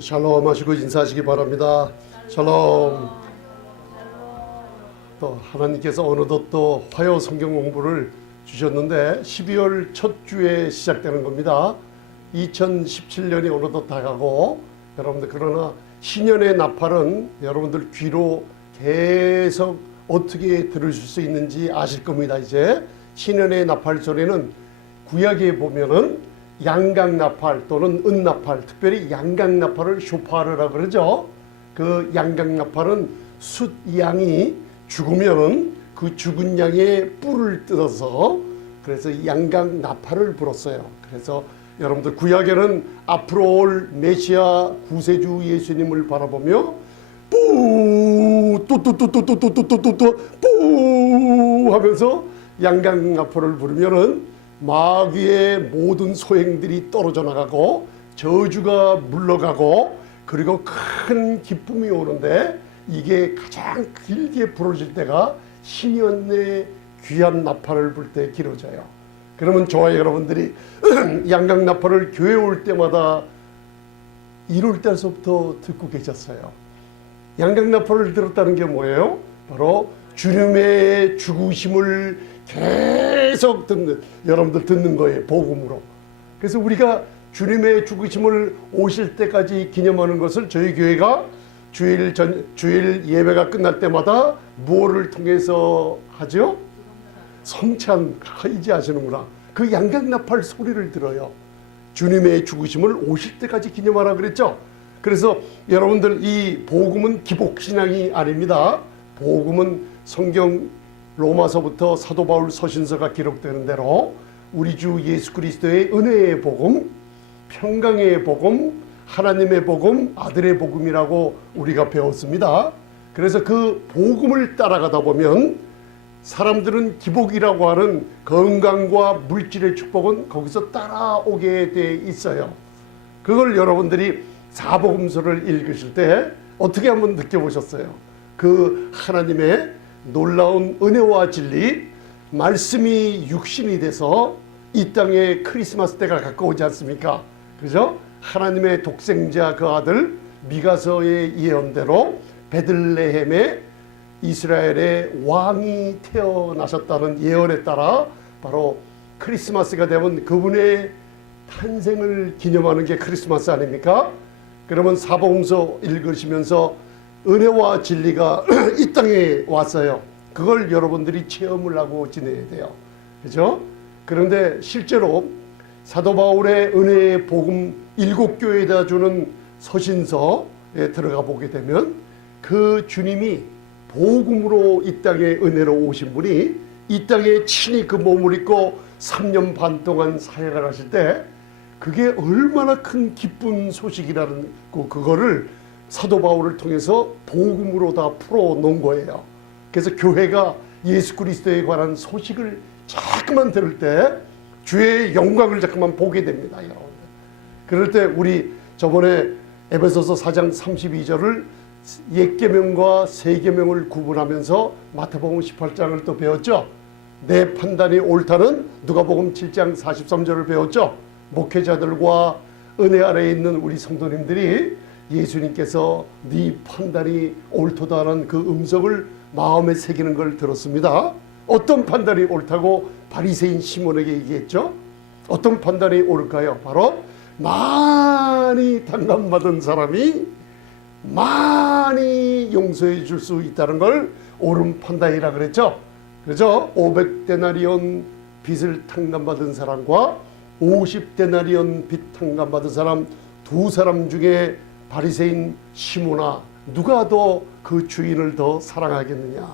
샬롬 하시고 인사하시기 바랍니다. 샬롬. 또 하나님께서 어느덧 또 화요 성경 공부를 주셨는데 12월 첫 주에 시작되는 겁니다. 2017년이 어느덧 다가고 여러분들 그러나 신년의 나팔은 여러분들 귀로 계속 어떻게 들으실 수 있는지 아실 겁니다. 이제 신년의 나팔 소리는 구약에 보면은 양강나팔 또는 은나팔, 특별히 양강나팔을 쇼파르라 그러죠. 그 양강나팔은 숫 양이 죽으면 그 죽은 양의 뿔을 뜯어서 그래서 양강나팔을 불었어요. 그래서 여러분들 구약에는 앞으로 올 메시아 구세주 예수님을 바라보며 뿌 또또또또또또또또또 뿌 하면서 양강나팔을 부르면은 마귀의 모든 소행들이 떨어져 나가고 저주가 물러가고 그리고 큰 기쁨이 오는데 이게 가장 길게 부러질 때가 신년의 귀한 나팔을 불 때 길어져요. 그러면 저와 여러분들이 양강나팔을 교회 올 때마다 1월 달서부터 듣고 계셨어요. 양강나팔을 들었다는 게 뭐예요? 바로 주님의 죽으심을 계속 여러분들 듣는 거예요. 복음으로. 그래서 우리가 주님의 죽으심을 오실 때까지 기념하는 것을 저희 교회가 주일 예배가 끝날 때마다 무엇을 통해서 하죠? 성찬. 이제 아시는구나. 그 양강나팔 소리를 들어요. 주님의 죽으심을 오실 때까지 기념하라 그랬죠. 그래서 여러분들 이 복음은 기복신앙이 아닙니다. 복음은 성경 로마서부터 사도 바울 서신서가 기록되는 대로 우리 주 예수 그리스도의 은혜의 복음, 평강의 복음, 하나님의 복음, 아들의 복음이라고 우리가 배웠습니다. 그래서 그 복음을 따라가다 보면 사람들은 기복이라고 하는 건강과 물질의 축복은 거기서 따라오게 돼 있어요. 그걸 여러분들이 사복음서를 읽으실 때 어떻게 한번 느껴보셨어요? 그 하나님의 놀라운 은혜와 진리, 말씀이 육신이 돼서 이 땅에 크리스마스 때가 가까우지 않습니까? 그죠? 하나님의 독생자 그 아들 미가서의 예언대로 베들레헴에 이스라엘의 왕이 태어나셨다는 예언에 따라 바로 크리스마스가 되면 그분의 탄생을 기념하는 게 크리스마스 아닙니까? 그러면 사복음서 읽으시면서 은혜와 진리가 이 땅에 왔어요. 그걸 여러분들이 체험을 하고 지내야 돼요. 그죠? 그런데 실제로 사도 바울의 은혜의 복음 7교회에다 주는 서신서에 들어가 보게 되면 그 주님이 복음으로 이 땅에 은혜로 오신 분이 이 땅에 친히 그 몸을 입고 3년 반 동안 사역을 하실 때 그게 얼마나 큰 기쁜 소식이라는 그거를 사도 바울을 통해서 복음으로 다 풀어놓은 거예요. 그래서 교회가 예수 그리스도에 관한 소식을 자꾸만 들을 때 주의 영광을 자꾸만 보게 됩니다. 여러분. 그럴 때 우리 저번에 에베소서 4장 32절을 옛 계명과 새 계명을 구분하면서 마태복음 18장을 또 배웠죠. 내 판단이 옳다는 누가복음 7장 43절을 배웠죠. 목회자들과 은혜 아래에 있는 우리 성도님들이 예수님께서 네 판단이 옳도다라는 그 음성을 마음에 새기는 걸 들었습니다. 어떤 판단이 옳다고 바리새인 시몬에게 얘기했죠? 어떤 판단이 옳을까요? 바로 많이 단감받은 사람이 많이 용서해 줄 수 있다는 걸 옳은 판단이라 그랬죠. 그렇죠? 500데나리온 빚을 탕감받은 사람과 50데나리온 빚 탕감받은 사람 두 사람 중에 바리새인 시몬아 누가 더 그 주인을 더 사랑하겠느냐.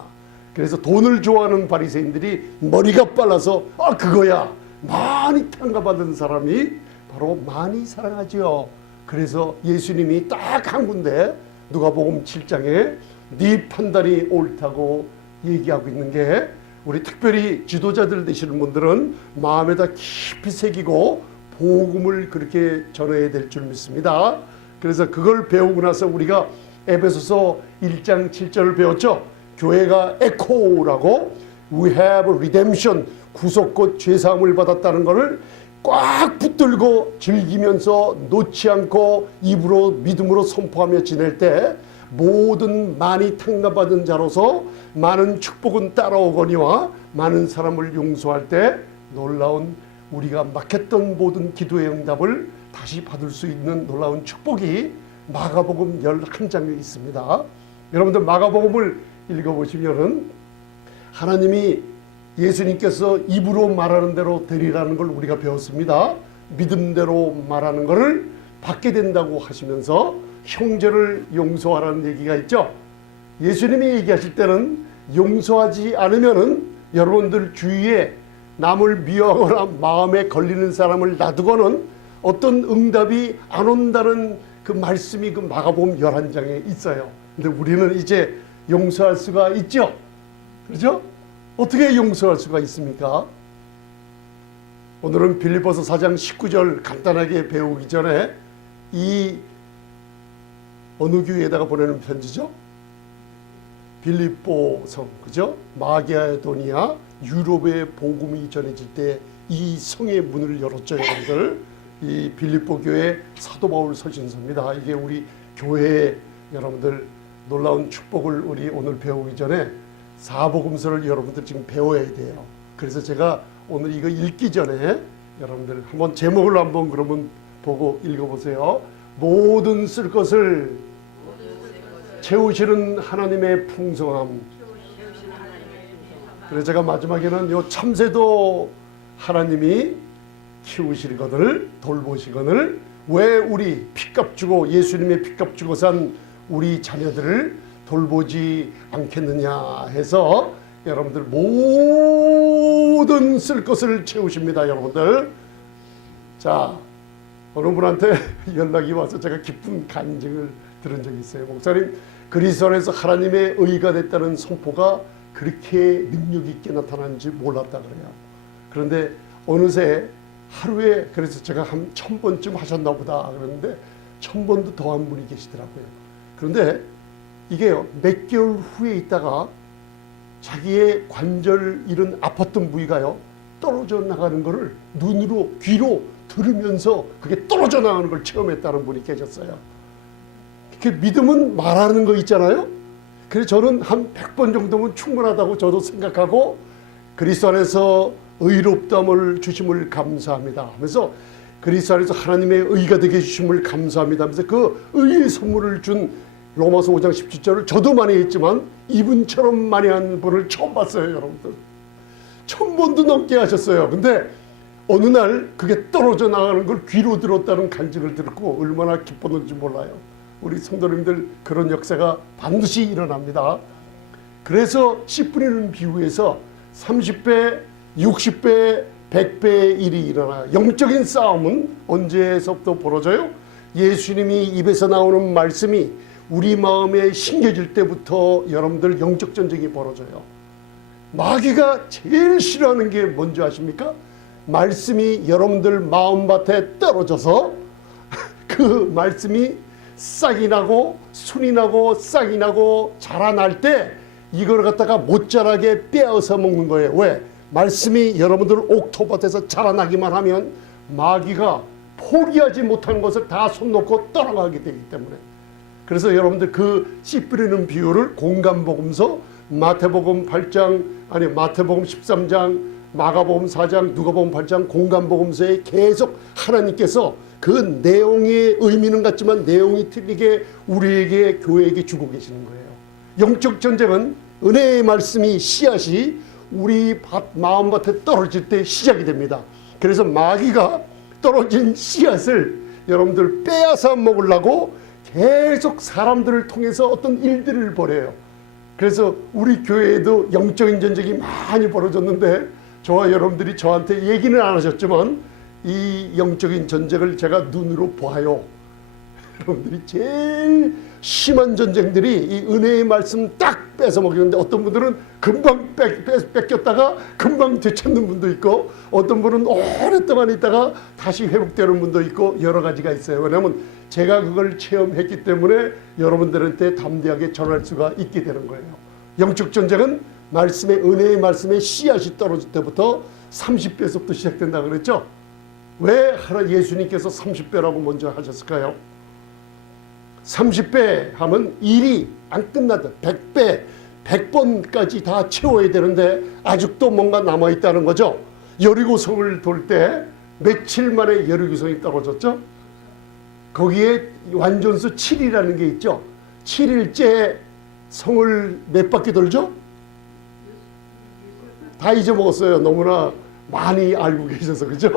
그래서 돈을 좋아하는 바리새인들이 머리가 빨라서 그거야. 많이 탕감받은 사람이 바로 많이 사랑하지요. 그래서 예수님이 딱 한 군데 누가복음 7장에 네 판단이 옳다고 얘기하고 있는 게 우리 특별히 지도자들 되시는 분들은 마음에다 깊이 새기고 복음을 그렇게 전해야 될 줄 믿습니다. 그래서 그걸 배우고 나서 우리가 에베소서 1장 7절을 배웠죠. 교회가 에코라고 We have redemption, 구속 곧 죄사함을 받았다는 것을 꽉 붙들고 즐기면서 놓지 않고 입으로 믿음으로 선포하며 지낼 때 모든 많이 택나받은 자로서 많은 축복은 따라오거니와 많은 사람을 용서할 때 놀라운 우리가 막혔던 모든 기도의 응답을 다시 받을 수 있는 놀라운 축복이 마가복음 11장에 있습니다. 여러분들 마가복음을 읽어보시면은 하나님이 예수님께서 입으로 말하는 대로 되리라는 걸 우리가 배웠습니다. 믿음대로 말하는 것을 받게 된다고 하시면서 형제를 용서하라는 얘기가 있죠. 예수님이 얘기하실 때는 용서하지 않으면은 여러분들 주위에 남을 미워하거나 마음에 걸리는 사람을 놔두고는 어떤 응답이 안 온다는 그 말씀이 그 마가복음 11장에 있어요. 근데 우리는 이제 용서할 수가 있죠. 그렇죠? 어떻게 용서할 수가 있습니까? 오늘은 빌립보서 4장 19절 간단하게 배우기 전에 이 어느 교회에다가 보내는 편지죠? 빌립보 성, 그죠? 마게도니아, 유럽의 복음이 전해질 때 이 성의 문을 열었죠, 여러분들. 이 빌립보 교회 사도 바울 서신서입니다. 이게 우리 교회에 여러분들 놀라운 축복을 우리 오늘 배우기 전에 사복음서를 여러분들 지금 배워야 돼요. 그래서 제가 오늘 이거 읽기 전에 여러분들 한번 제목을 한번 그러면 보고 읽어보세요. 모든 쓸 것을 채우시는 하나님의 풍성함. 그래서 제가 마지막에는 요 참새도 하나님이 키우시거늘 돌보시거늘 왜 우리 핏값 주고 예수님의 핏값 주고 산 우리 자녀들을 돌보지 않겠느냐 해서 여러분들 모든 쓸 것을 채우십니다. 여러분들, 자, 어느 분한테 연락이 와서 제가 기쁜 간증을 들은 적이 있어요. 목사님, 그리스도 안에서 하나님의 의가 됐다는 선포가 그렇게 능력 있게 나타나는지 몰랐다 그래요. 그런데 어느새 하루에, 그래서 제가 한 1000번쯤 하셨나 보다 그러는데 1000번도 더한 분이 계시더라고요. 그런데 이게요, 몇 개월 후에 있다가 자기의 관절 이런 아팠던 부위가요 떨어져 나가는 거를 눈으로 귀로 들으면서 그게 떨어져 나가는 걸 체험했다는 분이 계셨어요. 이렇게 믿음은 말하는 거 있잖아요. 그래서 저는 한 100번 정도면 충분하다고 저도 생각하고 그리스도 안에서 의롭다함을 주심을 감사합니다 하면서 그리스도 안에서 하나님의 의가 되게 해주심을 감사합니다 하면서 그 의의 선물을 준 로마서 5장 17절을 저도 많이 했지만 이분처럼 많이 한 분을 처음 봤어요. 여러분들 1000번도 넘게 하셨어요. 근데 어느 날 그게 떨어져 나가는 걸 귀로 들었다는 간증을 듣고 얼마나 기뻤는지 몰라요. 우리 성도님들 그런 역사가 반드시 일어납니다. 그래서 씨 뿌리는 비유에서 30배, 60배, 100배의 일이 일어나요. 영적인 싸움은 언제서부터 벌어져요? 예수님이 입에서 나오는 말씀이 우리 마음에 심겨질 때부터 여러분들 영적 전쟁이 벌어져요. 마귀가 제일 싫어하는 게 뭔지 아십니까? 말씀이 여러분들 마음밭에 떨어져서 그 말씀이 싹이 나고 순이 나고 싹이 나고 자라날 때 이걸 갖다가 못 자라게 빼앗아 먹는 거예요. 왜? 말씀이 여러분들 옥토밭에서 자라나기만 하면 마귀가 포기하지 못한 것을 다 손 놓고 떠나가게 되기 때문에. 그래서 여러분들 그 씨 뿌리는 비유를 공간복음서 마태복음 8장 아니 마태복음 13장 마가복음 4장 누가복음 8장 공간복음서에 계속 하나님께서 그 내용의 의미는 같지만 내용이 틀리게 우리에게 교회에게 주고 계시는 거예요. 영적 전쟁은 은혜의 말씀이 씨앗이 우리 마음밭에 떨어질 때 시작이 됩니다. 그래서 마귀가 떨어진 씨앗을 여러분들 빼앗아 먹으려고 계속 사람들을 통해서 어떤 일들을 벌여요. 그래서 우리 교회에도 영적인 전쟁이 많이 벌어졌는데 저와 여러분들이 저한테 얘기는 안 하셨지만 이 영적인 전쟁을 제가 눈으로 봐요. 여러분들이 제일 심한 전쟁들이 이 은혜의 말씀 딱 뺏어 먹이는데 어떤 분들은 금방 뺏겼다가 금방 되찾는 분도 있고 어떤 분은 오랫동안 있다가 다시 회복되는 분도 있고 여러 가지가 있어요. 왜냐하면 제가 그걸 체험했기 때문에 여러분들한테 담대하게 전할 수가 있게 되는 거예요. 영적 전쟁은 말씀의 은혜의 말씀에 씨앗이 떨어질 때부터 30배에서부터 시작된다 그랬죠. 왜 예수님께서 30배라고 먼저 하셨을까요? 30배 하면 일이 안 끝나다. 100배, 100번까지 다 채워야 되는데 아직도 뭔가 남아있다는 거죠. 여리고성을 돌 때 며칠 만에 여리고성이 떨어졌죠. 거기에 완전수 7이라는 게 있죠. 7일째 성을 몇 바퀴 돌죠? 다 잊어먹었어요. 너무나 많이 알고 계셔서. 그죠?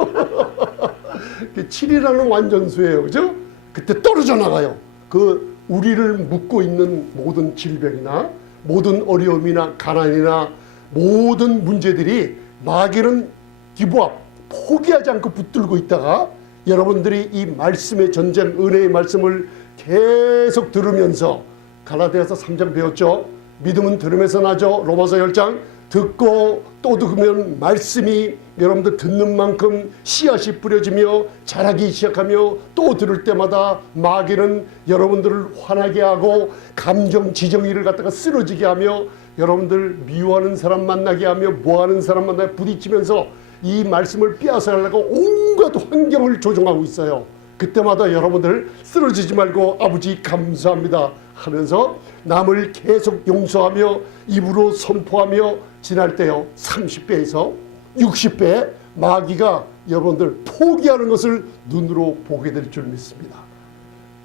7이라는 완전수예요. 그죠? 그때 떨어져 나가요. 그 우리를 묶고 있는 모든 질병이나 모든 어려움이나 가난이나 모든 문제들이 마귀는 기부합 포기하지 않고 붙들고 있다가 여러분들이 이 말씀의 전쟁 은혜의 말씀을 계속 들으면서 갈라디아서 3장 배웠죠. 믿음은 들음에서 나죠. 로마서 10장 듣고 또 들으면 말씀이 여러분들 듣는 만큼 씨앗이 뿌려지며 자라기 시작하며 또 들을 때마다 마귀는 여러분들을 화나게 하고 감정 지정의를 갖다가 쓰러지게 하며 여러분들 미워하는 사람 만나게 하며 뭐하는 사람 만나게 부딪히면서 이 말씀을 빼앗아가려고 온갖 환경을 조종하고 있어요. 그때마다 여러분들 쓰러지지 말고 아버지 감사합니다 하면서 남을 계속 용서하며 입으로 선포하며 지날 때요 30배에서 60배 마귀가 여러분들 포기하는 것을 눈으로 보게 될 줄 믿습니다.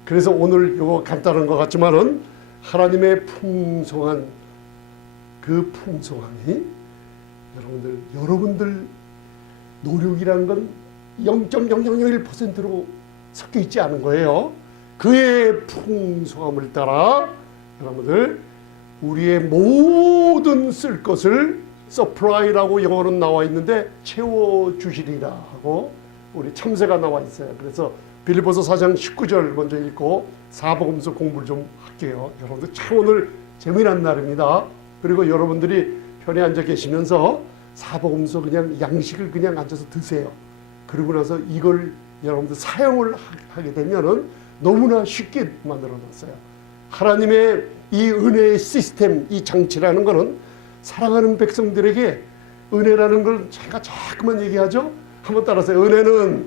그래서 오늘 이거 간단한 것 같지만은 하나님의 풍성한 그 풍성함이 여러분들 노력이란 건 0.0001%로 섞여 있지 않은 거예요. 그의 풍성함을 따라 여러분들 우리의 모든 쓸 것을 supply라고 영어로는 나와 있는데 채워주시리라 하고 우리 참새가 나와 있어요. 그래서 빌립보서 4장 19절 먼저 읽고 사복음서 공부를 좀 할게요. 여러분들 참 오늘 재미난 날입니다. 그리고 여러분들이 편히 앉아 계시면서 사복음서 그냥 양식을 그냥 앉아서 드세요. 그러고 나서 이걸 여러분들 사용을 하게 되면은 너무나 쉽게 만들어 놨어요. 하나님의 이 은혜의 시스템, 이 장치라는 것은 사랑하는 백성들에게 은혜라는 걸 제가 자꾸만 얘기하죠. 한번 따라서 은혜는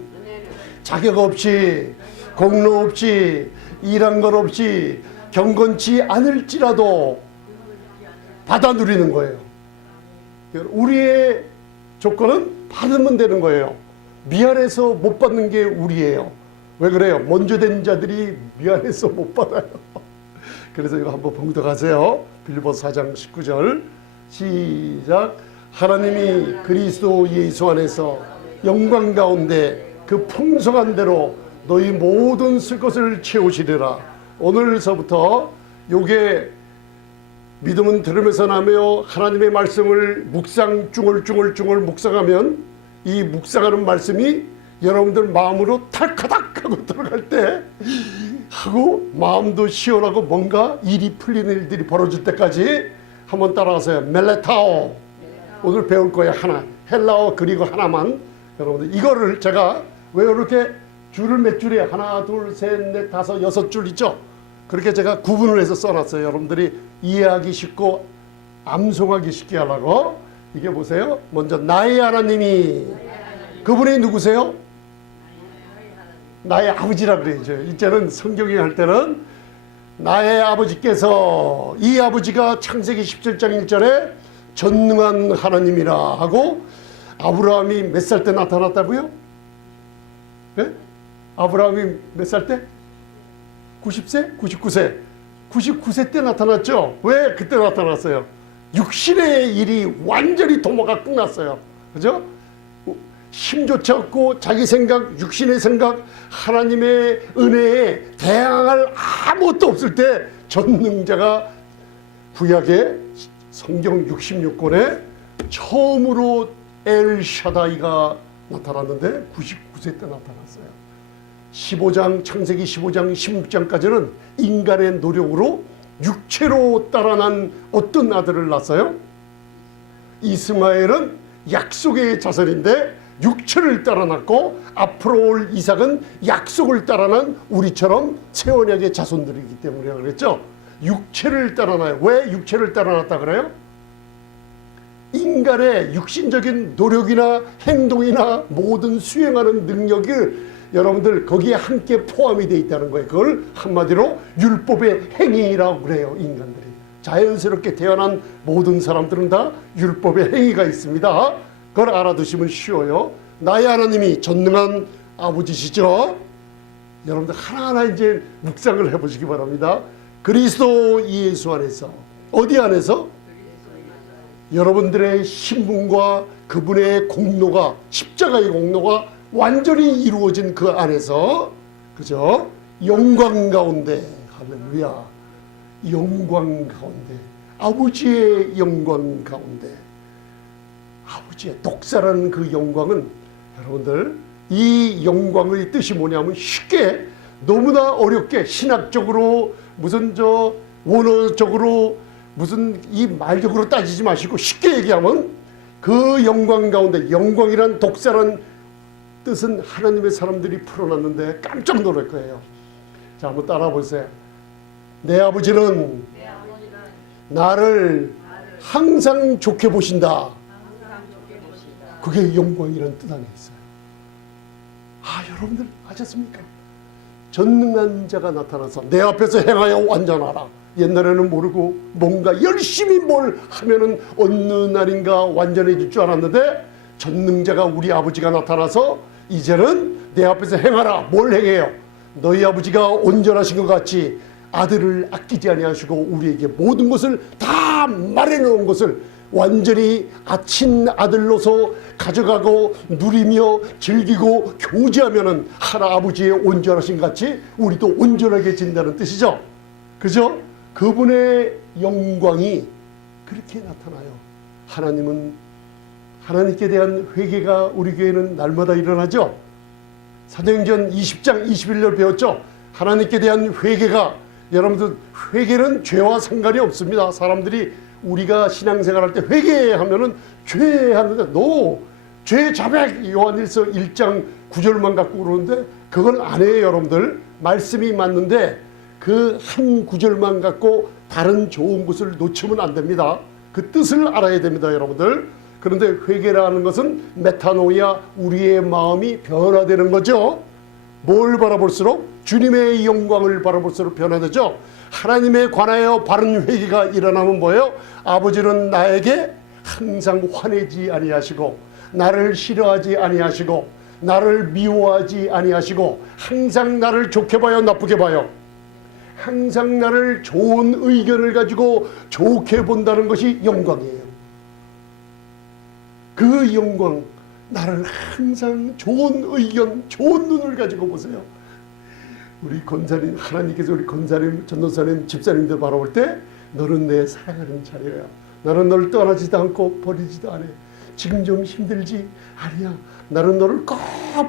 자격 없이 공로 없이 일한 것 없이 경건치 않을지라도 받아 누리는 거예요. 우리의 조건은 받으면 되는 거예요. 미안해서 못 받는 게 우리예요. 왜 그래요? 먼저 된 자들이 미안해서 못 받아요. 그래서 이거 한번 봉독하세요. 빌립보서 4장 19절 시작. 하나님이 그리스도 예수 안에서 영광 가운데 그 풍성한 대로 너희 모든 쓸 것을 채우시리라. 오늘서부터 요게 믿음은 들으면서 나며 하나님의 말씀을 묵상 중얼중얼 묵상하면 이 묵상하는 말씀이 여러분들 마음으로 탈카닥 하고 들어갈 때 하고 마음도 시원하고 뭔가 일이 풀리는 일들이 벌어질 때까지 한번 따라하세요. 멜레타오. 오늘 배울 거예요. 하나. 헬라어 그리고 하나만. 여러분들 이거를 제가 왜 이렇게 줄을 몇 줄이에요? 하나, 둘, 셋, 넷, 다섯, 여섯 줄 있죠? 그렇게 제가 구분을 해서 써놨어요. 여러분들이 이해하기 쉽고 암송하기 쉽게 하려고. 이게 보세요. 먼저 나의 하나님이 그분이 누구세요? 나의 아버지라 그래야죠. 이제는 성경이 할 때는 나의 아버지께서 이 아버지가 창세기 17장 1절에 전능한 하나님이라 하고 아브라함이 몇 살 때 나타났다고요? 네? 아브라함이 몇 살 때? 90세? 99세? 99세 때 나타났죠? 왜 그때 나타났어요? 육신의 일이 완전히 도모가 끝났어요. 그죠? 힘조차 없고 자기 생각, 육신의 생각, 하나님의 은혜에 대항할 아무것도 없을 때 전능자가 구약의 성경 66권에 처음으로 엘샤다이가 나타났는데 99세 때 나타났어요. 15장 창세기 15장 16장까지는 인간의 노력으로 육체로 따라난 어떤 아들을 낳았어요? 이스마엘은 약속의 자손인데 육체를 따라 낳고 앞으로 올 이삭은 약속을 따라 난 우리처럼 세원약의 자손들이기 때문에 그랬죠. 육체를 따라 낳아요. 왜 육체를 따라 낳았다 그래요? 인간의 육신적인 노력이나 행동이나 모든 수행하는 능력을 여러분들 거기에 함께 포함이 되어 있다는 거예요. 그걸 한마디로 율법의 행위라고 그래요. 인간들이 자연스럽게 태어난 모든 사람들은 다 율법의 행위가 있습니다. 그걸 알아두시면 쉬워요. 나의 하나님이 전능한 아버지시죠. 여러분들 하나하나 이제 묵상을 해보시기 바랍니다. 그리스도 예수 안에서, 어디 안에서? 여러분들의 신분과 그분의 공로가, 십자가의 공로가 완전히 이루어진 그 안에서, 그죠? 영광 가운데, 할렐루야, 영광 가운데, 아버지의 영광 가운데, 아버지의 독살하는 그 영광은, 여러분들 이 영광의 뜻이 뭐냐면 쉽게, 너무나 어렵게 신학적으로 무슨 원어적으로 무슨 이 말적으로 따지지 마시고 쉽게 얘기하면 그 영광 가운데, 영광이란 독살한 뜻은 하나님의 사람들이 풀어놨는데 깜짝 놀랄 거예요. 자, 한번 따라 보세요. 내 아버지는 나를 항상 좋게 보신다. 그게 영광이라는 뜻 안에 있어요. 아, 여러분들 아셨습니까? 전능한 자가 나타나서 내 앞에서 행하여 완전하라. 옛날에는 모르고 뭔가 열심히 뭘 하면은 어느 날인가 완전해질 줄 알았는데, 전능자가 우리 아버지가 나타나서 이제는 내 앞에서 행하라. 뭘 행해요? 너희 아버지가 온전하신 것 같이 아들을 아끼지 아니하시고 우리에게 모든 것을 다 마련해 놓은 것을 완전히 아친 아들로서 가져가고 누리며 즐기고 교제하면은 하나 아버지의 온전하신 같이 우리도 온전하게 진다는 뜻이죠. 그죠? 그분의 영광이 그렇게 나타나요. 하나님은, 하나님께 대한 회개가 우리 교회는 날마다 일어나죠. 사도행전 20장 21절 배웠죠. 하나님께 대한 회개가, 여러분들 회개는 죄와 상관이 없습니다. 사람들이 우리가 신앙생활할 때 회개하면은 죄하는데, 죄 자백, 요한일서 1장 9절만 갖고 그러는데 그건 안 해요. 여러분들 말씀이 맞는데 그 한 구절만 갖고 다른 좋은 것을 놓치면 안 됩니다. 그 뜻을 알아야 됩니다, 여러분들. 그런데 회개라는 것은 메타노이아, 우리의 마음이 변화되는 거죠. 뭘 바라볼수록? 주님의 영광을 바라볼수록 변화되죠. 하나님에 관하여 바른 회개가 일어나면 뭐예요? 아버지는 나에게 항상 화내지 아니하시고, 나를 싫어하지 아니하시고, 나를 미워하지 아니하시고, 항상 나를 좋게 봐요, 나쁘게 봐요? 항상 나를 좋은 의견을 가지고 좋게 본다는 것이 영광이에요. 그 영광, 나를 항상 좋은 의견, 좋은 눈을 가지고 보세요. 우리 권사님, 하나님께서 우리 권사님, 전도사님, 집사님들 바라볼 때 너는 내 사랑하는 자녀야. 나는 너를 떠나지도 않고 버리지도 않아. 지금 좀 힘들지? 아니야. 나는 너를 꼭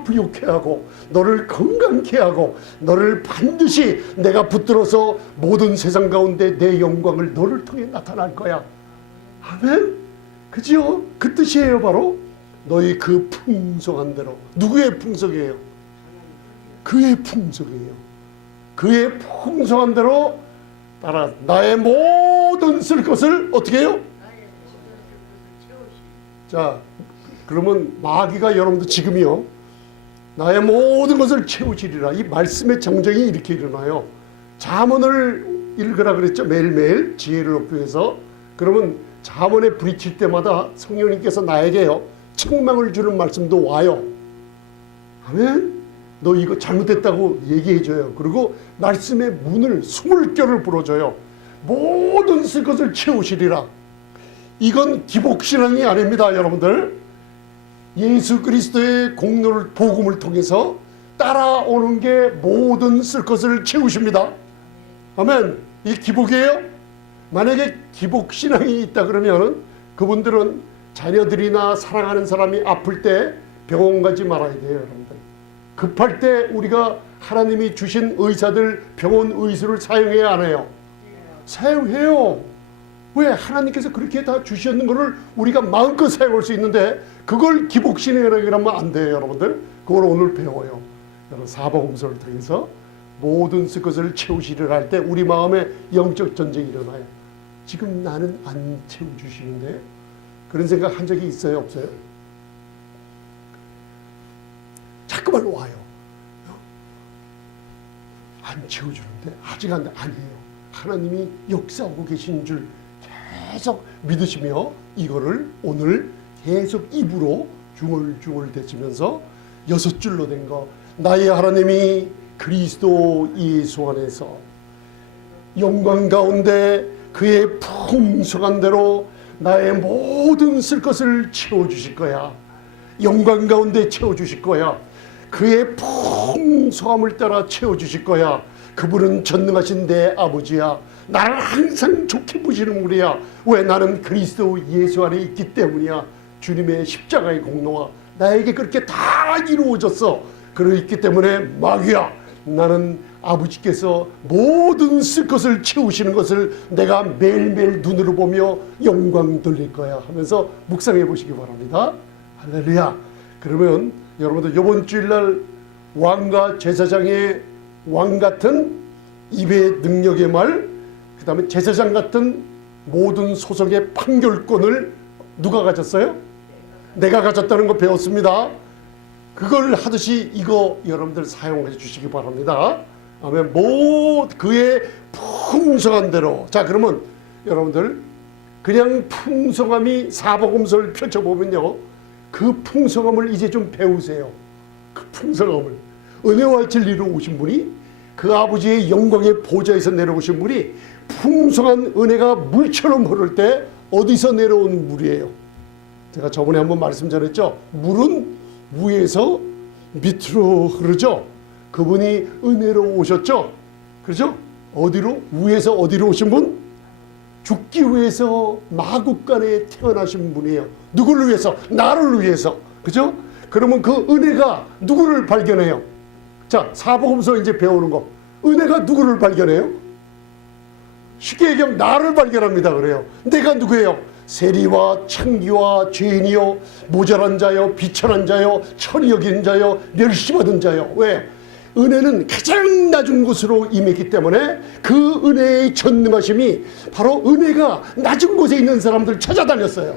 부욕해 하고 너를 건강케 하고 너를 반드시 내가 붙들어서 모든 세상 가운데 내 영광을 너를 통해 나타날 거야. 아멘? 그죠? 그 뜻이에요. 바로 너희 그 풍성한 대로. 누구의 풍성이에요? 그의 풍성이에요. 그의 풍성한 대로 따라 나의 모든 쓸 것을 어떻게 해요? 자, 그러면 마귀가 여러분들 지금이요, 나의 모든 것을 채우시리라. 이 말씀의 정정이 이렇게 일어나요. 잠언을 읽으라 그랬죠. 매일매일 지혜를 얻기 위해서. 그러면 잠언에 부딪힐 때마다 성령님께서 나에게요 책망을 주는 말씀도 와요. 아멘. 너 이거 잘못했다고 얘기해줘요. 그리고 말씀의 문을 20결을 불어줘요. 모든 쓸 것을 채우시리라. 이건 기복신앙이 아닙니다, 여러분들. 예수 그리스도의 공로를, 복음을 통해서 따라오는 게 모든 쓸 것을 채우십니다. 아멘. 이 기복이에요? 만약에 기복신앙이 있다 그러면 그분들은 자녀들이나 사랑하는 사람이 아플 때 병원 가지 말아야 돼요, 여러분들. 급할 때 우리가 하나님이 주신 의사들, 병원 의술을 사용해야 안 해요? 사용해요. 왜? 하나님께서 그렇게 다 주셨는 것을 우리가 마음껏 사용할 수 있는데 그걸 기복신앙이라면 안 돼요, 여러분들. 그걸 오늘 배워요. 여러분, 사복음서를 통해서 모든 쓸 것을 채우시리라 할 때 우리 마음에 영적 전쟁이 일어나요. 지금 나는 안 채워주시는데 그런 생각 한 적이 있어요, 없어요? 자꾸만 와요. 안 채워주는데 아직 아니에요. 하나님이 역사하고 계신 줄 계속 믿으시며 이거를 오늘 계속 입으로 중얼중얼 대치면서 6줄로 된 거, 나의 하나님이 그리스도 예수 안에서 영광 가운데 그의 풍성한 대로 나의 모든 쓸 것을 채워주실 거야. 영광 가운데 채워주실 거야. 그의 풍성함을 따라 채워주실 거야. 그분은 전능하신 내 아버지야. 나를 항상 좋게 보시는 분이야. 왜? 나는 그리스도 예수 안에 있기 때문이야. 주님의 십자가의 공로가 나에게 그렇게 다 이루어졌어. 그렇기 때문에 마귀야, 나는 아버지께서 모든 쓸 것을 채우시는 것을 내가 매일매일 눈으로 보며 영광 돌릴 거야 하면서 묵상해 보시기 바랍니다. 할렐루야. 그러면 여러분들 이번 주일날 왕과 제사장의 왕 같은 입의 능력의 말, 그 다음에 제사장 같은 모든 소송의 판결권을 누가 가졌어요? 내가 가졌다는 거 배웠습니다. 그걸 하듯이 이거 여러분들 사용해 주시기 바랍니다. 아멘. 그의 풍성한 대로. 자, 그러면 여러분들 그냥 풍성함이 사복음서를 펼쳐보면요, 그 풍성함을 이제 좀 배우세요. 그 풍성함을. 은혜와 진리로 오신 분이, 그 아버지의 영광의 보좌에서 내려오신 분이 풍성한 은혜가 물처럼 흐를 때 어디서 내려온 물이에요? 제가 저번에 한번 말씀 전했죠. 물은 위에서 밑으로 흐르죠. 그분이 은혜로 오셨죠. 그렇죠? 어디로? 위에서 어디로 오신 분? 죽기 위해서 마국간에 태어나신 분이에요. 누구를 위해서? 나를 위해서. 그죠? 그러면 그 은혜가 누구를 발견해요? 자, 사복음서 이제 배우는 거. 은혜가 누구를 발견해요? 쉽게 얘기하면 나를 발견합니다. 그래요. 내가 누구예요? 세리와 창기와 죄인이요, 모자란 자요, 비천한 자요, 천이 여긴 자요, 멸시받은 자요. 왜? 은혜는 가장 낮은 곳으로 임했기 때문에 그 은혜의 전능하심이 바로 은혜가 낮은 곳에 있는 사람들 찾아다녔어요.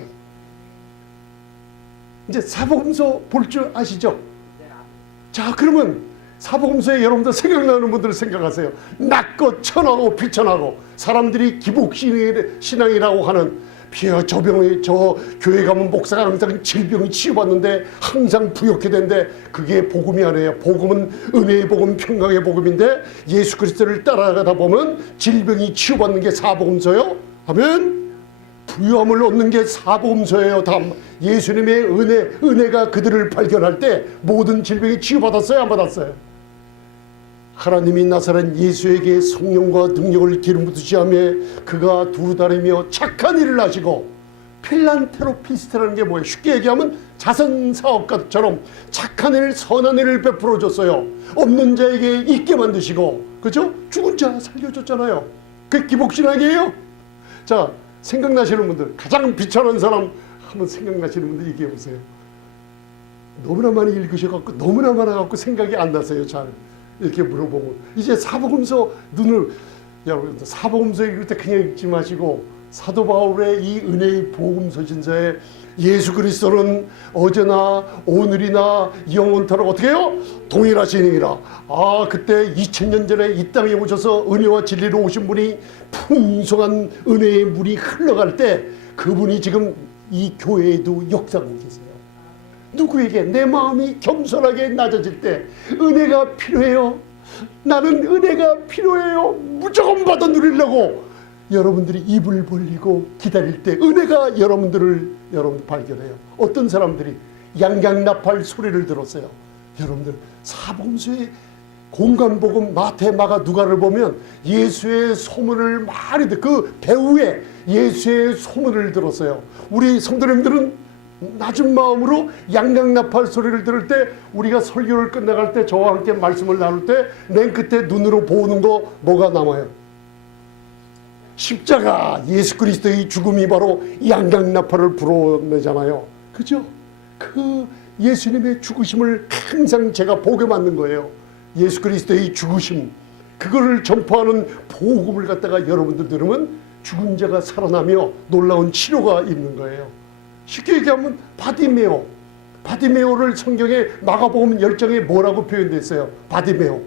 이제 사복음서 볼 줄 아시죠? 자, 그러면 사복음서에 여러분들 생각나는 분들 생각하세요. 낮고 천하고 비천하고 사람들이 기복신앙이라고 하는 저 교회 가면 목사가 항상 질병이 치유받는데 항상 부욕해 된대. 그게 복음이 아니에요. 복음은 은혜의 복음, 평강의 복음인데 예수 그리스도를 따라가다 보면 질병이 치유받는 게 사복음서요. 하면 부유함을 얻는 게 사복음서예요. 다 예수님의 은혜가 그들을 발견할 때 모든 질병이 치유받았어요, 안 받았어요? 하나님이 나사렛 예수에게 성령과 능력을 기름 부으시하며 그가 두루다리며 착한 일을 하시고, 필란테로피스트라는 게 뭐예요? 쉽게 얘기하면 자선사업가처럼 착한 일, 선한 일을 베풀어 줬어요. 없는 자에게 있게 만드시고, 그죠? 죽은 자 살려줬잖아요. 그게 기복신앙이에요. 자, 생각나시는 분들, 가장 비천한 사람 한번 생각나시는 분들 얘기해 보세요. 너무나 많이 읽으셔갖고 너무나 많아갖고 생각이 안 나세요. 잘 이렇게 물어보고. 이제 사복음서 눈을, 여러분 사복음서 읽을 때 그냥 읽지 마시고 사도 바울의 이 은혜의 복음서신서에 예수 그리스도는 어제나 오늘이나 영원토록 어떻게 해요? 동일하시니라. 아, 그때 2000년 전에 이 땅에 오셔서 은혜와 진리로 오신 분이 풍성한 은혜의 물이 흘러갈 때 그분이 지금 이 교회에도 역사하고 계세요. 누구에게? 내 마음이 겸손하게 낮아질 때 은혜가 필요해요. 나는 은혜가 필요해요. 무조건 받아 누리려고 여러분들이 입을 벌리고 기다릴 때 은혜가 여러분 발견해요. 어떤 사람들이 양양나팔 소리를 들었어요. 여러분들 사복음서의 공간복음 마태, 마가, 누가를 보면 예수의 소문을 많이 그 배후에 예수의 소문을 들었어요. 우리 성도님들은 낮은 마음으로 양양나팔 소리를 들을 때, 우리가 설교를 끝나갈 때 저와 함께 말씀을 나눌 때 맨 끝에 눈으로 보는 거 뭐가 남아요? 십자가, 예수 그리스도의 죽음이 바로 양양나팔을 불어내잖아요. 그죠? 그 예수님의 죽으심을 항상 제가 복음하는 거예요. 예수 그리스도의 죽으심, 그거를 전파하는 복음을 갖다가 여러분들 들으면 죽은 자가 살아나며 놀라운 치료가 있는 거예요. 쉽게 얘기하면 바디메오. 바디메오를 성경에 마가복음 10장에 뭐라고 표현됐어요? 바디메오.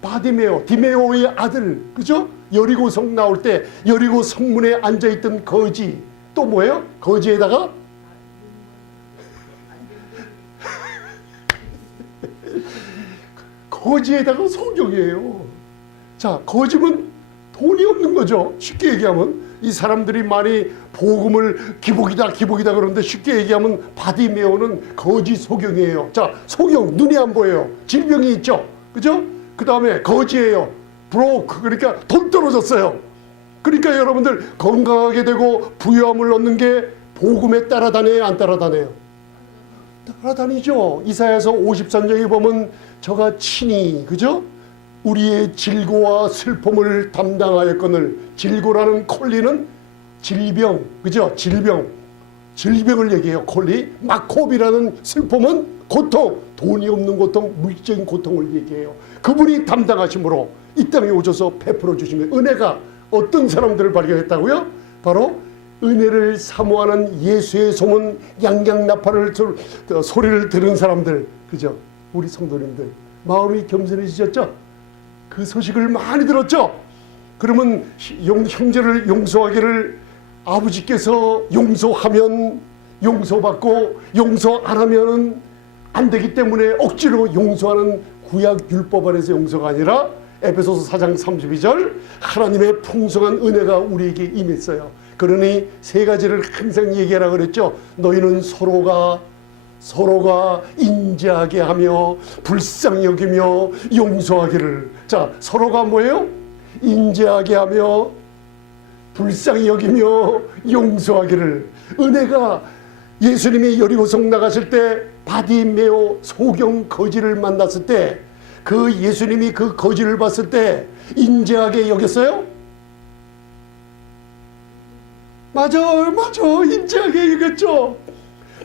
바디메오, 디메오의 아들, 그죠? 여리고 성 나올 때 여리고 성문에 앉아있던 거지. 또 뭐예요? 거지에다가 거지에다가 소경이에요. 자, 거지면 돈이 없는 거죠. 쉽게 얘기하면 이 사람들이 많이 복음을 기복이다 그러는데 쉽게 얘기하면 바디메오는 거지 소경이에요. 자, 소경 눈이 안 보여요. 질병이 있죠. 그죠? 그 다음에 거지예요. 브로크, 그러니까 돈 떨어졌어요. 그러니까 여러분들 건강하게 되고 부유함을 얻는 게 복음에 따라다녀요, 안 따라다녀요? 따라다니죠. 이사야서 53장에 보면 저가 친히, 그죠? 우리의 질고와 슬픔을 담당하였거늘. 질고라는 콜리는 질병, 그죠? 질병을 얘기해요. 콜리. 마콥이라는 슬픔은 고통, 돈이 없는 고통, 물질적인 고통을 얘기해요. 그분이 담당하심으로 이 땅에 오셔서 베풀어 주신 거예요. 은혜가 어떤 사람들을 발견했다고요? 바로 은혜를 사모하는 예수의 소문 양양나팔을 소리를 들은 사람들, 그죠? 우리 성도님들 마음이 겸손해지셨죠? 그 소식을 많이 들었죠? 그러면 형제를 용서하기를 아버지께서 용서하면 용서받고 용서 안 하면 안 되기 때문에 억지로 용서하는 구약 율법 안에서 용서가 아니라 에베소서 4장 32절 하나님의 풍성한 은혜가 우리에게 임했어요. 그러니 세 가지를 항상 얘기하라 그랬죠. 너희는 서로가 인자하게 하며 불쌍히 여기며 용서하기를. 자, 서로가 뭐예요? 인자하게 하며 불쌍히 여기며 용서하기를. 은혜가 예수님이 여리고성 나가실 때 바디메오 소경 거지를 만났을 때 그 예수님이 그 거지를 봤을 때 인자하게 여겼어요? 맞아, 인자하게 여겼죠.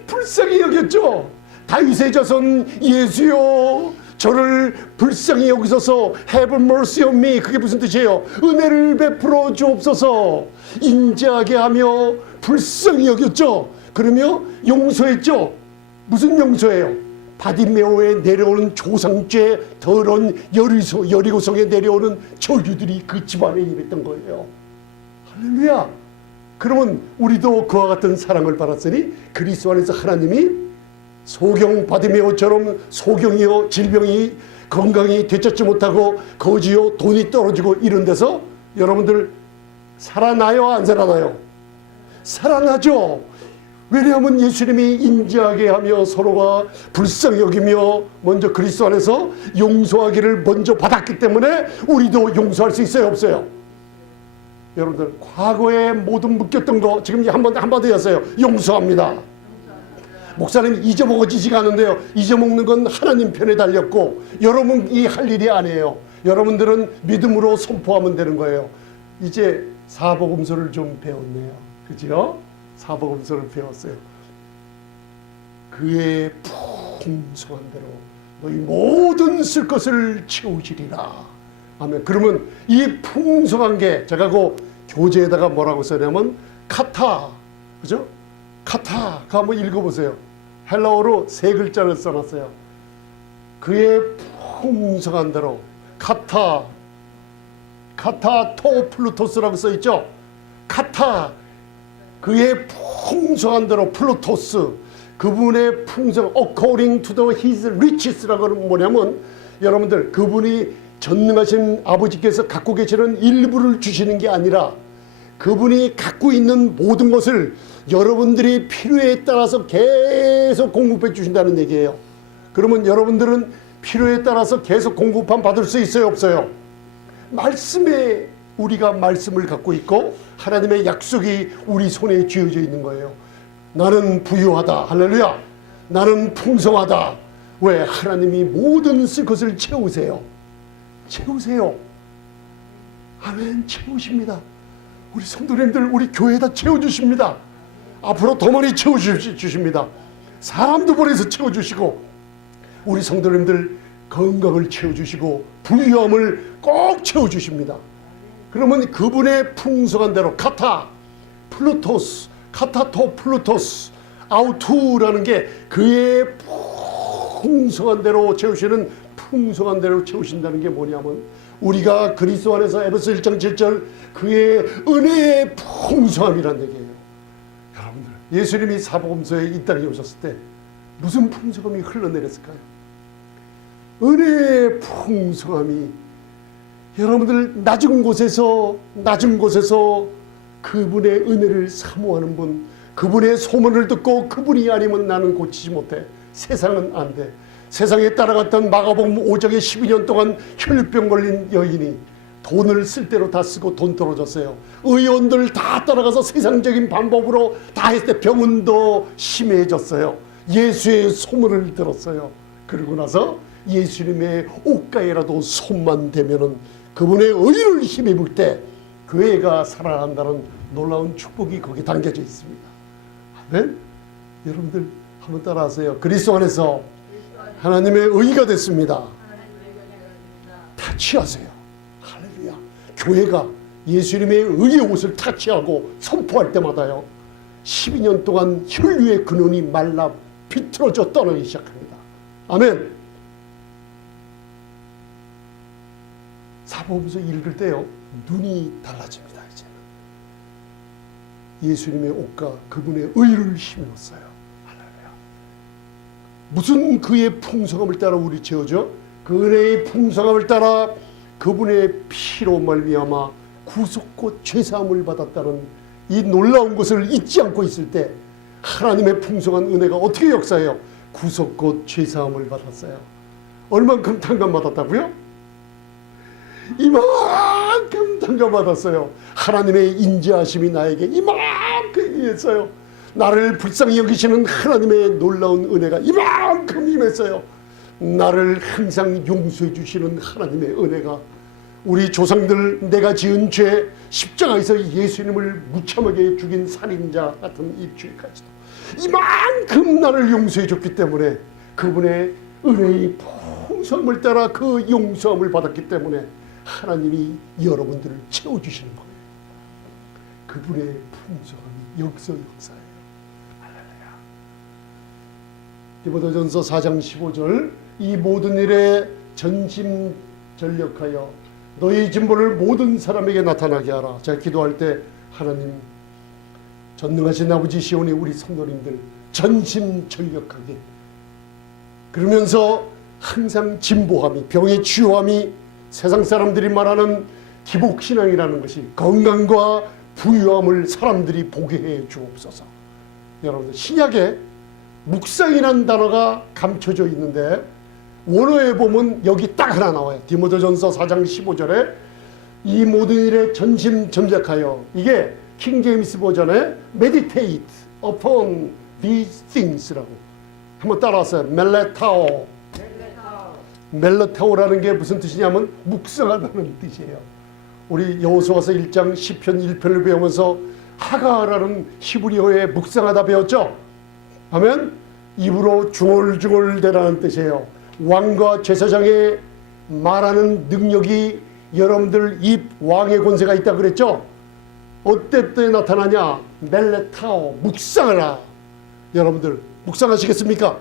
불쌍히 여겼죠. 다윗의 자손 예수여 저를 불쌍히 여기소서. Have mercy on me. 그게 무슨 뜻이에요? 은혜를 베풀어 주옵소서. 인자하게 하며 불쌍히 여겼죠. 그러며 용서했죠. 무슨 용서예요? 바디메오에 내려오는 조상죄 더러운 여리고성에 내려오는 저주들이 그 집안에 임했던 거예요. 할렐루야. 그러면 우리도 그와 같은 사랑을 받았으니 그리스도 안에서 하나님이 소경 바디메오처럼 소경이요 질병이 건강이 되찾지 못하고 거지요 돈이 떨어지고 이런 데서 여러분들 살아나요, 안 살아나요? 살아나죠. 왜냐하면 예수님이 인자하게 하며 서로가 불쌍히 여기며 먼저 그리스도 안에서 용서하기를 먼저 받았기 때문에 우리도 용서할 수 있어요, 없어요? 여러분들 과거에 모든 묶였던 거 지금 한마디 하세요. 용서합니다. 목사님 잊어먹어지지가 않은데요. 잊어먹는 건 하나님 편에 달렸고 여러분이 할 일이 아니에요. 여러분들은 믿음으로 선포하면 되는 거예요. 이제 사복음서를 좀 배웠네요. 그죠? 사복음서를 배웠어요. 그의 풍성한 대로 너희 모든 쓸 것을 채우시리라. 아멘. 그러면 이 풍성한 게 제가 그 교재에다가 뭐라고 써냐면 카타, 그죠? 카타가 한번 읽어보세요. 헬라어로 세 글자를 써놨어요. 그의 풍성한 대로 카타 토 플루토스라고 써있죠. 카타 그의 풍성한 대로 플루토스 그분의 풍성 according to the his riches라고 하는 뭐냐면 여러분들 그분이 전능하신 아버지께서 갖고 계시는 일부를 주시는 게 아니라 그분이 갖고 있는 모든 것을 여러분들이 필요에 따라서 계속 공급해 주신다는 얘기예요. 그러면 여러분들은 필요에 따라서 계속 공급함 받을 수 있어요, 없어요? 말씀에 우리가 말씀을 갖고 있고 하나님의 약속이 우리 손에 쥐어져 있는 거예요. 나는 부유하다. 할렐루야. 나는 풍성하다. 왜? 하나님이 모든 쓸 것을 채우세요. 채우세요. 아멘. 채우십니다. 우리 성도님들 우리 교회에다 채워주십니다. 앞으로 더 많이 채워주십니다. 사람도 보내서 채워주시고 우리 성도님들 건강을 채워주시고 부유함을 꼭 채워주십니다. 그러면 그분의 풍성한 대로 카타, 플루토스, 카타토 플루토스 아우투라는 게 그의 풍성한 대로 채우시는, 풍성한 대로 채우신다는 게 뭐냐면, 우리가 그리스도 안에서 에베소 1장 7절 그의 은혜의 풍성함이라는 얘기예요. 여러분들, 예수님이 사복음서에 이 땅에 오셨을 때 무슨 풍성함이 흘러내렸을까요? 은혜의 풍성함이, 여러분들 낮은 곳에서 그분의 은혜를 사모하는 분, 그분의 소문을 듣고 그분이 아니면 나는 고치지 못해, 세상은 안 돼. 세상에 따라갔던 마가복음 5장에 12년 동안 혈류병 걸린 여인이 돈을 쓸 대로 다 쓰고 돈 떨어졌어요. 의원들 다 따라가서 세상적인 방법으로 다 했을 때 병은 더 심해졌어요. 예수의 소문을 들었어요. 그러고 나서 예수님의 옷가에라도 손만 대면은 그분의 의를 힘입을 때 그 애가 살아난다는 놀라운 축복이 거기에 담겨져 있습니다. 아멘. 여러분들 한번 따라하세요. 그리스도 안에서 하나님의 의가 됐습니다. 타치하세요. 할렐루야. 교회가 예수님의 의의 옷을 타치하고 선포할 때마다요, 12년 동안 혈류의 근원이 말라 비틀어져 떠나기 시작합니다. 아멘. 사복음서 읽을 때요, 눈이 달라집니다. 이제는 예수님의 옷과 그분의 의를 힘입었어요. 할렐루야. 무슨 그의 풍성함을 따라 우리 채워져? 그 은혜의 풍성함을 따라 그분의 피로 말미암아 구속과 죄사함을 받았다는 이 놀라운 것을 잊지 않고 있을 때 하나님의 풍성한 은혜가 어떻게 역사해요? 구속과 죄사함을 받았어요. 얼만큼 탕감받았다고요? 이만큼 탕감받았어요. 하나님의 인자하심이 나에게 이만큼 임했어요. 나를 불쌍히 여기시는 하나님의 놀라운 은혜가 이만큼 임했어요. 나를 항상 용서해 주시는 하나님의 은혜가, 우리 조상들 내가 지은 죄, 십자가에서 예수님을 무참하게 죽인 살인자 같은 이 죄까지도 이만큼 나를 용서해 줬기 때문에, 그분의 은혜의 풍성함을 따라 그 용서함을 받았기 때문에 하나님이 여러분들을 채워주시는 거예요. 그분의 풍성함이 역사예요. 할렐루야. 디모데전서 4장 15절, 이 모든 일에 전심전력하여 너희 진보를 모든 사람에게 나타나게 하라. 제가 기도할 때 하나님, 전능하신 아버지 시온의 우리 성도님들 전심전력하게, 그러면서 항상 진보함이, 병의 치유함이, 세상 사람들이 말하는 기복신앙이라는 것이 건강과 부유함을 사람들이 보게 해 주옵소서. 여러분들, 신약에 묵상이라는 단어가 감춰져 있는데 원어에 보면 여기 딱 하나 나와요. 디모데전서 4장 15절에 이 모든 일에 전심전력하여, 이게 킹제임스 버전에 meditate upon these things라고. 한번 따라하세요. 멜레타오. 멜레타오라는 게 무슨 뜻이냐면 묵상하다는 뜻이에요. 우리 여호수아서 1장 10편 1편을 배우면서 하가라는 히브리어에 묵상하다 배웠죠. 하면 입으로 중얼중얼대라는 뜻이에요. 왕과 제사장의 말하는 능력이, 여러분들 입 왕의 권세가 있다 그랬죠. 어때 때 나타나냐? 멜레타오, 묵상하라. 여러분들 묵상하시겠습니까?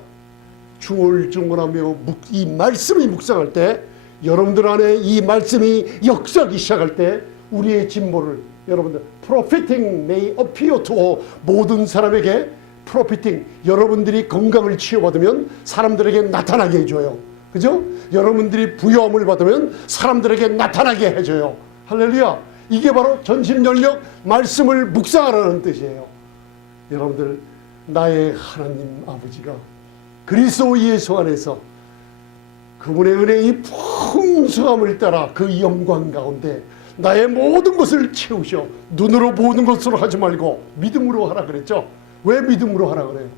중얼중얼하며 이 말씀이 묵상할 때, 여러분들 안에 이 말씀이 역사하기 시작할 때 우리의 진보를, 여러분들 profiting may appear to all, 모든 사람에게 profiting, 여러분들이 건강을 치유받으면 사람들에게 나타나게 해줘요. 그죠? 여러분들이 부유함을 받으면 사람들에게 나타나게 해줘요. 할렐루야. 이게 바로 전심전력 말씀을 묵상하라는 뜻이에요. 여러분들, 나의 하나님 아버지가 그리스도 예수 안에서 그분의 은혜의 풍성함을 따라 그 영광 가운데 나의 모든 것을 채우셔. 눈으로 보는 것으로 하지 말고 믿음으로 하라 그랬죠. 왜 믿음으로 하라 그래요?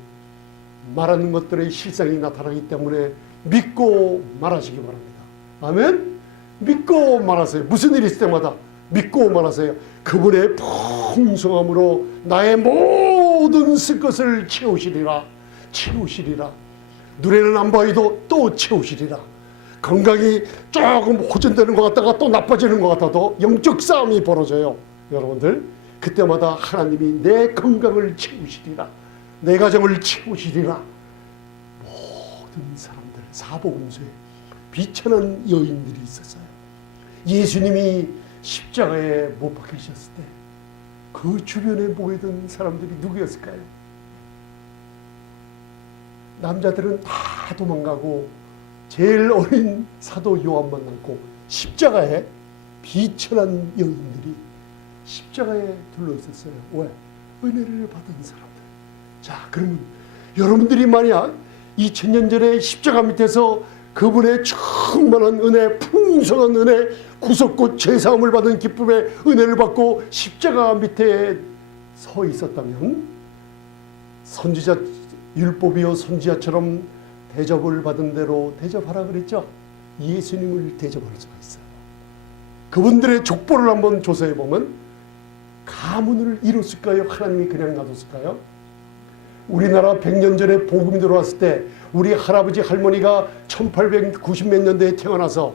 말하는 것들의 실상이 나타나기 때문에 믿고 말하시기 바랍니다. 아멘. 믿고 말하세요. 무슨 일이 있을 때마다 믿고 말하세요. 그분의 풍성함으로 나의 모든 쓸 것을 채우시리라. 채우시리라. 눈에는 안 보여도 또 채우시리라. 건강이 조금 호전되는 것 같다가 또 나빠지는 것 같아도 영적 싸움이 벌어져요. 여러분들, 그때마다 하나님이 내 건강을 채우시리라, 내 가정을 채우시리라. 모든 사람들, 사복음서에 비천한 여인들이 있었어요. 예수님이 십자가에 못 박히셨을 때 그 주변에 모이던 사람들이 누구였을까요? 남자들은 다 도망가고 제일 어린 사도 요한만 남고 십자가에 비천한 여인들이 십자가에 둘러 있었어요. 왜? 은혜를 받은 사람들. 자, 그러면 여러분들이 만약 2000년 전에 십자가 밑에서 그분의 충만한 은혜, 풍성한 은혜, 구속고 죄사함을 받은 기쁨의 은혜를 받고 십자가 밑에 서 있었다면 선지자, 율법이요 선지자처럼 대접을 받은 대로 대접하라 그랬죠. 예수님을 대접할 수가 있어요. 그분들의 족보를 한번 조사해 보면 가문을 이뤘을까요? 하나님이 그냥 놔뒀을까요? 우리나라 100년 전에 복음이 들어왔을 때 우리 할아버지 할머니가 1890몇 년대에 태어나서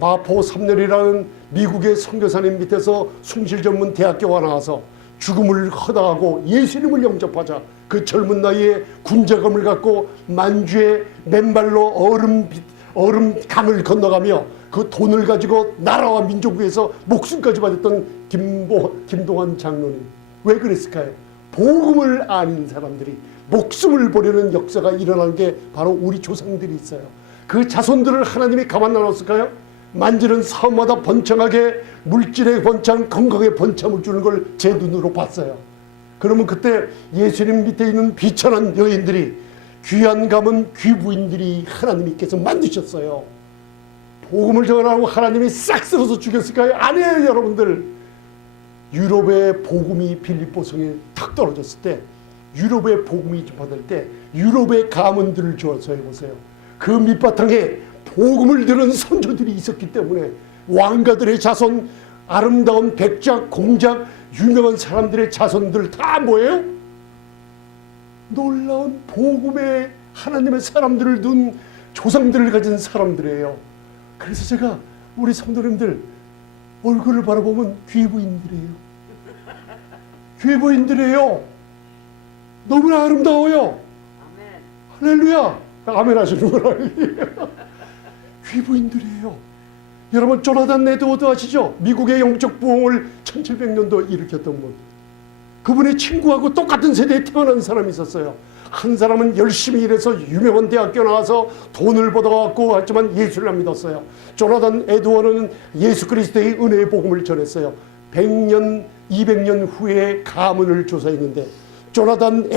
마포 삼렬이라는 미국의 선교사님 밑에서 숭실 전문 대학교가 나와서 죽음을 허다하고 예수님을 영접하자 그 젊은 나이에 군자검을 갖고 만주에 맨발로 얼음 강을 건너가며 그 돈을 가지고 나라와 민족을 위해서 목숨까지 받았던 김동환 장로님, 왜 그랬을까요? 복음을 아는 사람들이 목숨을 버리는 역사가 일어난 게 바로 우리 조상들이 있어요. 그 자손들을 하나님이 가만 놔뒀을까요? 만지는 사업마다 번창하게 물질의 번창, 건강의 번창을 주는 걸 제 눈으로 봤어요. 그러면 그때 예수님 밑에 있는 비천한 여인들이, 귀한 가문 귀부인들이 하나님께서 만드셨어요. 복음을 전하고 하나님이 싹 쓸어서 죽였을까요? 아니에요, 여러분들. 유럽의 복음이 빌립보성에 탁 떨어졌을 때, 유럽의 복음이 받을 때 유럽의 가문들을 조사해 보세요. 그 밑바탕에 복음을 들은 선조들이 있었기 때문에 왕가들의 자손, 아름다운 백작, 공작, 유명한 사람들의 자손들 다 뭐예요? 놀라운 복음의 하나님의 사람들을 둔 조상들을 가진 사람들이에요. 그래서 제가 우리 성도님들 얼굴을 바라보면 귀부인들이에요. 귀부인들이에요. 너무나 아름다워요. 아멘. 할렐루야. 아멘 하시는구나. 귀부인들이에요. 여러분 조나단 에드워드 아시죠? 미국의 영적 부흥을 1700년도 일으켰던 분. 그분의 친구하고 똑같은 세대에 태어난 사람이 있었어요. 한 사람은 열심히 일해서 유명한 대학교 나와서 돈을 벌어갖고 하지만 예수를 안 믿었어요. 조나단 에드워드는 예수 그리스도의 은혜의 복음을 전했어요. 100년, 200년 후에 가문을 조사했는데 조나단